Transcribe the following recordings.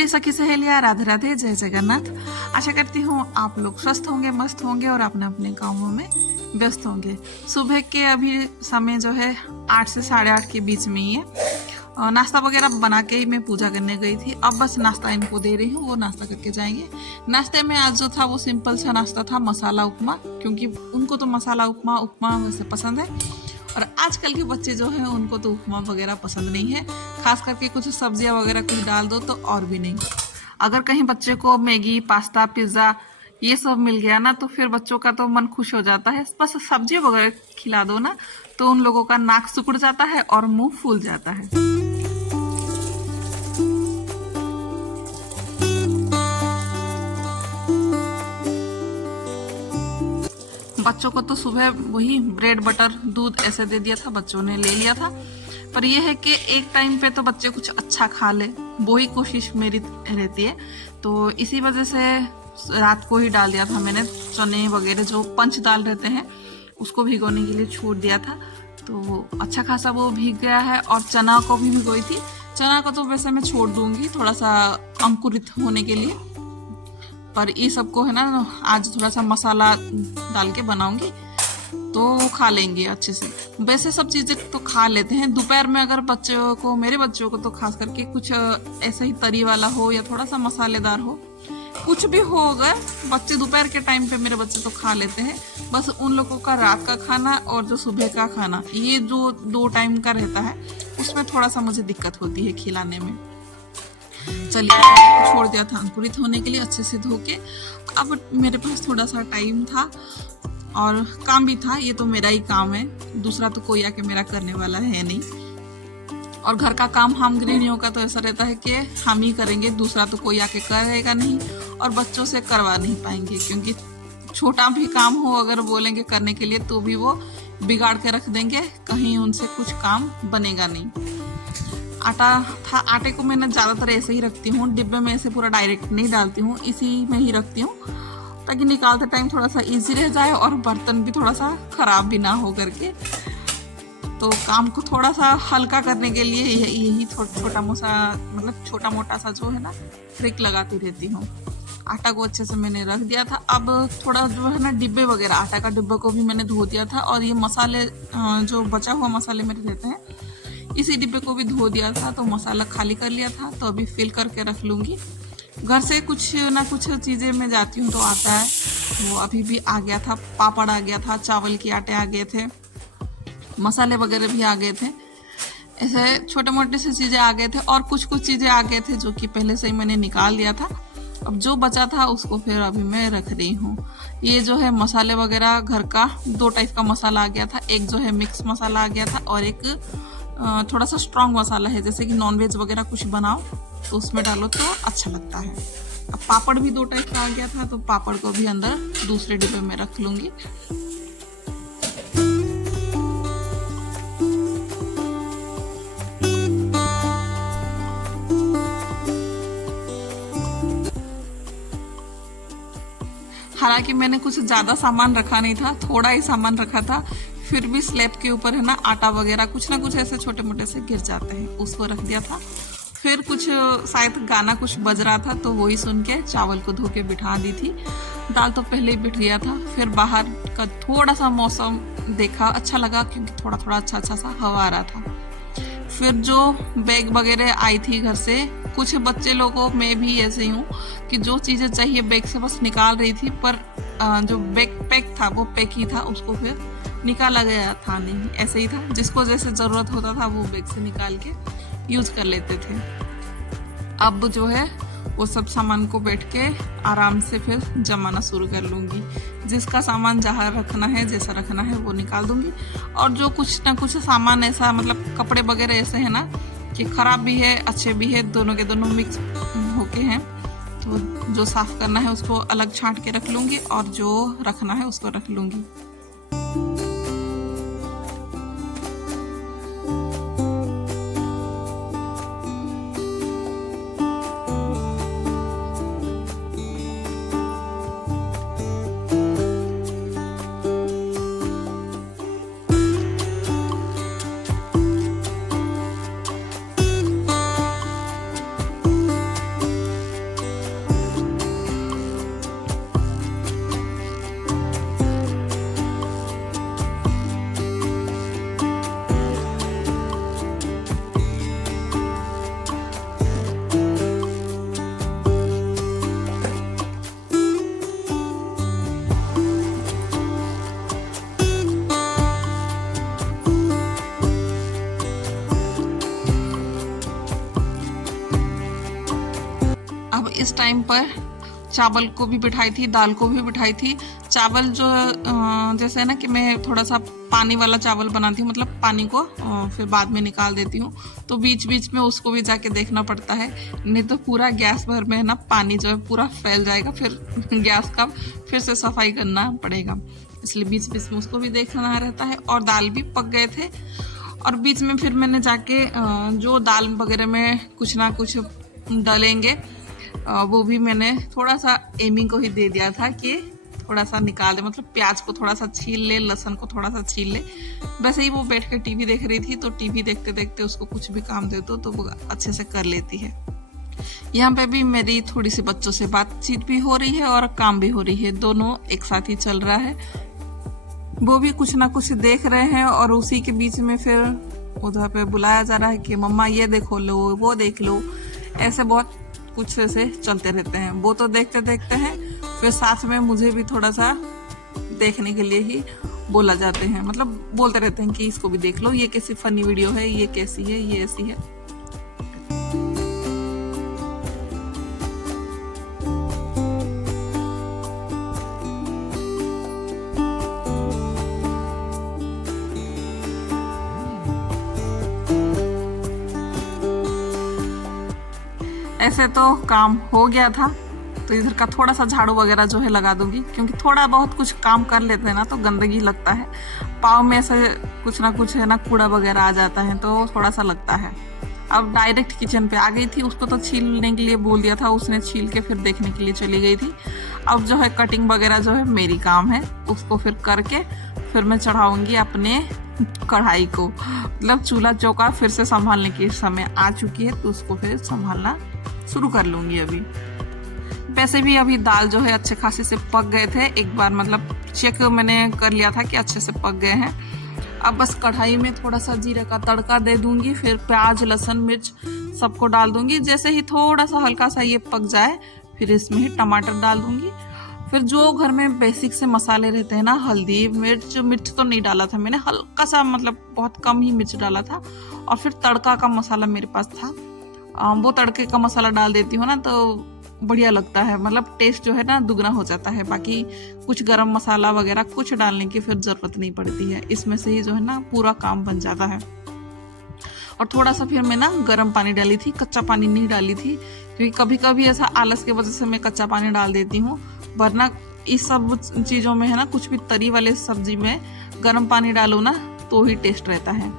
प्यारी सखी सहेलियां, राधे राधे, जय जगन्नाथ। आशा करती हूँ आप लोग स्वस्थ होंगे, मस्त होंगे और अपने अपने कामों में व्यस्त होंगे। सुबह के अभी समय जो है 8 से 8:30 के बीच में ही है। नाश्ता वगैरह बना के ही मैं पूजा करने गई थी। अब बस नाश्ता इनको दे रही हूँ, वो नाश्ता करके जाएंगे। नाश्ते में आज जो था वो सिंपल सा नाश्ता था, मसाला उपमा, क्योंकि उनको तो मसाला उपमा वैसे पसंद है। और आजकल के बच्चे जो हैं उनको तो उपमा वगैरह पसंद नहीं है, खास करके कुछ सब्जियां वगैरह कुछ डाल दो तो और भी नहीं। अगर कहीं बच्चे को मैगी, पास्ता, पिज्ज़ा ये सब मिल गया ना तो फिर बच्चों का तो मन खुश हो जाता है। बस सब्जी वगैरह खिला दो ना तो उन लोगों का नाक सिकुड़ जाता है और मुंह फूल जाता है। बच्चों को तो सुबह वही ब्रेड बटर दूध ऐसे दे दिया था, बच्चों ने ले लिया था। पर यह है कि एक टाइम पे तो बच्चे कुछ अच्छा खा ले, वही कोशिश मेरी रहती है। तो इसी वजह से रात को ही डाल दिया था मैंने चने वगैरह, जो पंच दाल रहते हैं उसको भिगोने के लिए छोड़ दिया था। तो अच्छा खासा वो भीग गया है। और चना को भी भिगोई थी। चना को तो वैसे मैं छोड़ दूंगी थोड़ा सा अंकुरित होने के लिए, पर ये सबको है ना आज थोड़ा सा मसाला डाल के बनाऊंगी तो वो खा लेंगे अच्छे से। वैसे सब चीज़ें तो खा लेते हैं। दोपहर में अगर बच्चों को, मेरे बच्चों को तो खास करके कुछ ऐसे ही तरी वाला हो या थोड़ा सा मसालेदार हो, कुछ भी हो, अगर बच्चे दोपहर के टाइम पे मेरे बच्चे तो खा लेते हैं। बस उन लोगों का रात का खाना और जो सुबह का खाना, ये जो 2 टाइम का रहता है उसमें थोड़ा सा मुझे दिक्कत होती है खिलाने में। चलिए, छोड़ दिया था अंकुरित होने के लिए अच्छे से धो के। अब मेरे पास थोड़ा सा टाइम था और काम भी था, ये तो मेरा ही काम है, दूसरा तो कोई आके मेरा करने वाला है नहीं। और घर का काम हम गृहिणियों का तो ऐसा रहता है कि हम ही करेंगे, दूसरा तो कोई आके करेगा नहीं और बच्चों से करवा नहीं पाएंगे, क्योंकि छोटा भी काम हो अगर बोलेंगे करने के लिए तो भी वो बिगाड़ के रख देंगे, कहीं उनसे कुछ काम बनेगा नहीं। आटा था, आटे को मैंने ज़्यादातर ऐसे ही रखती हूँ, डिब्बे में ऐसे पूरा डायरेक्ट नहीं डालती हूँ, इसी में ही रखती हूँ ताकि निकालते टाइम थोड़ा सा इजी रह जाए और बर्तन भी थोड़ा सा खराब भी ना हो करके। तो काम को थोड़ा सा हल्का करने के लिए यही छोटा मोटा सा जो है ना ट्रिक लगाती रहती हूँ। आटा को अच्छे से मैंने रख दिया था। अब थोड़ा जो है ना डिब्बे वगैरह, आटा का डिब्बा को भी मैंने धो दिया था। और ये मसाले जो बचा हुआ मसाले मेरे रहते हैं, इसी डिब्बे को भी धो दिया था, तो मसाला खाली कर लिया था। तो अभी फिल करके रख लूँगी। घर से कुछ ना कुछ चीज़ें मैं जाती हूँ तो आता है, वो अभी भी आ गया था, पापड़ आ गया था, चावल के आटे आ गए थे, मसाले वगैरह भी आ गए थे, ऐसे छोटे मोटे से चीज़ें आ गए थे। और कुछ चीज़ें आ गए थे जो कि पहले से ही मैंने निकाल दिया था। अब जो बचा था उसको फिर अभी मैं रख रही हूँ। ये जो है मसाले वगैरह घर का 2 टाइप का मसाला आ गया था, एक जो है मिक्स मसाला आ गया था और एक थोड़ा सा स्ट्रॉन्ग मसाला है, जैसे कि नॉनवेज वगैरह कुछ बनाओ तो उसमें डालो तो अच्छा लगता है। अब पापड़ भी 2 टाइप का आ गया था, तो पापड़ को भी अंदर दूसरे डिब्बे में रख लूँगी। हालांकि मैंने कुछ ज़्यादा सामान रखा नहीं था, थोड़ा ही सामान रखा था, फिर भी स्लैब के ऊपर है ना आटा वगैरह कुछ ना कुछ ऐसे छोटे मोटे से गिर जाते हैं, उसको रख दिया था। फिर कुछ शायद गाना कुछ बज रहा था तो वही सुन के चावल को धो के बिठा दी थी। दाल तो पहले ही बिठ गया था। फिर बाहर का थोड़ा सा मौसम देखा, अच्छा लगा क्योंकि थोड़ा थोड़ा अच्छा सा हवा आ रहा था। फिर जो बैग वगैरह आई थी घर से, कुछ बच्चे लोगों में भी ऐसे ही हूँ कि जो चीज़ें चाहिए बैग से बस निकाल रही थी, पर जो बैग पैक था वो पैक ही था, उसको फिर निकाला गया था नहीं, ऐसे ही था। जिसको जैसे ज़रूरत होता था वो बैग से निकाल के यूज़ कर लेते थे। अब जो है वो सब सामान को बैठ के आराम से फिर जमाना शुरू कर लूँगी। जिसका सामान जहाँ रखना है, जैसा रखना है वो निकाल दूँगी। और जो कुछ ना कुछ सामान ऐसा, मतलब कपड़े वगैरह ऐसे है ना कि ख़राब भी है अच्छे भी है, दोनों के दोनों मिक्स होके हैं, तो जो साफ़ करना है उसको अलग छांट के रख लूँगी और जो रखना है उसको रख लूँगी। इस टाइम पर चावल को भी बिठाई थी, दाल को भी बिठाई थी। चावल जो जैसे है ना कि मैं थोड़ा सा पानी वाला चावल बनाती हूँ, मतलब पानी को फिर बाद में निकाल देती हूँ, तो बीच बीच में उसको भी जाके देखना पड़ता है, नहीं तो पूरा गैस भर में है ना पानी जो है पूरा फैल जाएगा, फिर गैस का फिर से सफाई करना पड़ेगा, इसलिए बीच बीच में उसको भी देखना रहता है। और दाल भी पक गए थे, और बीच में फिर मैंने जाके जो दाल वगैरह में कुछ ना कुछ डालेंगे वो भी मैंने थोड़ा सा एमी को ही दे दिया था कि थोड़ा सा निकाल दे, मतलब प्याज को थोड़ा सा छील ले, लहसुन को थोड़ा सा छील ले। वैसे ही वो बैठ कर टीवी देख रही थी, तो टीवी देखते देखते उसको कुछ भी काम दे दो तो वो अच्छे से कर लेती है। यहाँ पे भी मेरी थोड़ी सी बच्चों से बातचीत भी हो रही है और काम भी हो रही है, दोनों एक साथ ही चल रहा है। वो भी कुछ ना कुछ देख रहे हैं और उसी के बीच में फिर उधर पे बुलाया जा रहा है कि मम्मा ये देखो लो, वो देख लो, ऐसे बहुत कुछ ऐसे चलते रहते हैं। वो तो देखते देखते हैं, फिर साथ में मुझे भी थोड़ा सा देखने के लिए ही बोला जाते हैं, मतलब बोलते रहते हैं कि इसको भी देख लो, ये कैसी फनी वीडियो है, ये कैसी है, ये ऐसी है। ऐसे तो काम हो गया था, तो इधर का थोड़ा सा झाड़ू वगैरह जो है लगा दूंगी, क्योंकि थोड़ा बहुत कुछ काम कर लेते हैं ना तो गंदगी लगता है, पाँव में ऐसे कुछ ना कुछ है ना कूड़ा वगैरह आ जाता है, तो थोड़ा सा लगता है। अब डायरेक्ट किचन पे आ गई थी, उसको तो छीलने के लिए बोल दिया था, उसने छील के फिर देखने के लिए चली गई थी। अब जो है कटिंग वगैरह जो है मेरी काम है, उसको फिर करके फिर मैं चढ़ाऊंगी अपने कढ़ाई को, मतलब चूल्हा चौका फिर से संभालने की समय आ चुकी है, तो उसको फिर संभालना शुरू कर लूंगी। अभी वैसे भी अभी दाल जो है अच्छे खासे से पक गए थे, एक बार मतलब चेक मैंने कर लिया था कि अच्छे से पक गए हैं। अब बस कढ़ाई में थोड़ा सा जीरे का तड़का दे दूंगी, फिर प्याज लहसुन मिर्च सबको डाल दूंगी। जैसे ही थोड़ा सा हल्का सा ये पक जाए, फिर इसमें ही टमाटर डाल दूंगी। फिर जो घर में बेसिक से मसाले रहते हैं ना, हल्दी मिर्च, मिर्च तो नहीं डाला था मैंने, हल्का सा मतलब बहुत कम ही मिर्च डाला था। और फिर तड़का का मसाला मेरे पास था, वो तड़के का मसाला डाल देती हूँ ना तो बढ़िया लगता है, मतलब टेस्ट जो है ना दुगना हो जाता है। बाकी कुछ गरम मसाला वगैरह कुछ डालने की फिर ज़रूरत नहीं पड़ती है, इसमें से ही जो है ना पूरा काम बन जाता है। और थोड़ा सा फिर मैं ना गर्म पानी डाली थी, कच्चा पानी नहीं डाली थी, क्योंकि कभी कभी ऐसा आलस की वजह से मैं कच्चा पानी डाल देती हूँ, वरना इस सब चीज़ों में है ना कुछ भी तरी वाले सब्जी में गर्म पानी डालो ना तो ही टेस्ट रहता है।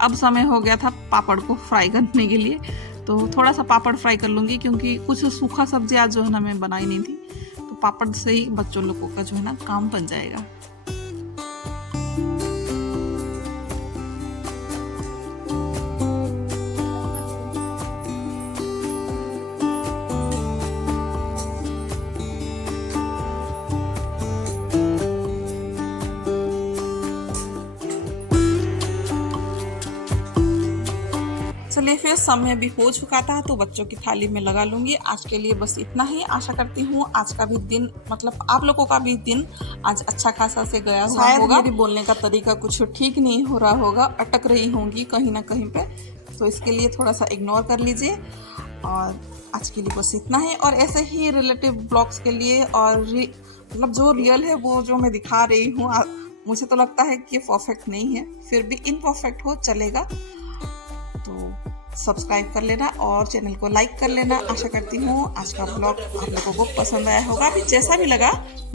अब समय हो गया था पापड़ को फ्राई करने के लिए, तो थोड़ा सा पापड़ फ्राई कर लूँगी, क्योंकि कुछ सूखा सब्जी आज जो है ना मैं बनाई नहीं थी, तो पापड़ से ही बच्चों लोगों का जो है ना काम बन जाएगा। चलिए फिर समय भी हो चुका था, तो बच्चों की थाली में लगा लूंगी। आज के लिए बस इतना ही। आशा करती हूँ आज का भी दिन, मतलब आप लोगों का भी दिन आज अच्छा खासा से गया होगा। मेरी बोलने का तरीका कुछ ठीक नहीं हो रहा होगा, अटक रही होंगी कहीं ना कहीं पे, तो इसके लिए थोड़ा सा इग्नोर कर लीजिए। और आज के लिए बस इतना ही। और ऐसे ही रिलेटिव ब्लॉग्स के लिए और मतलब जो रियल है वो जो मैं दिखा रही हूँ, मुझे तो लगता है कि परफेक्ट नहीं है, फिर भी इनपरफेक्ट हो चलेगा, तो सब्सक्राइब कर लेना और चैनल को लाइक कर लेना। आशा करती हूँ आज का ब्लॉग आप लोगों को पसंद आया होगा। अभी जैसा भी लगा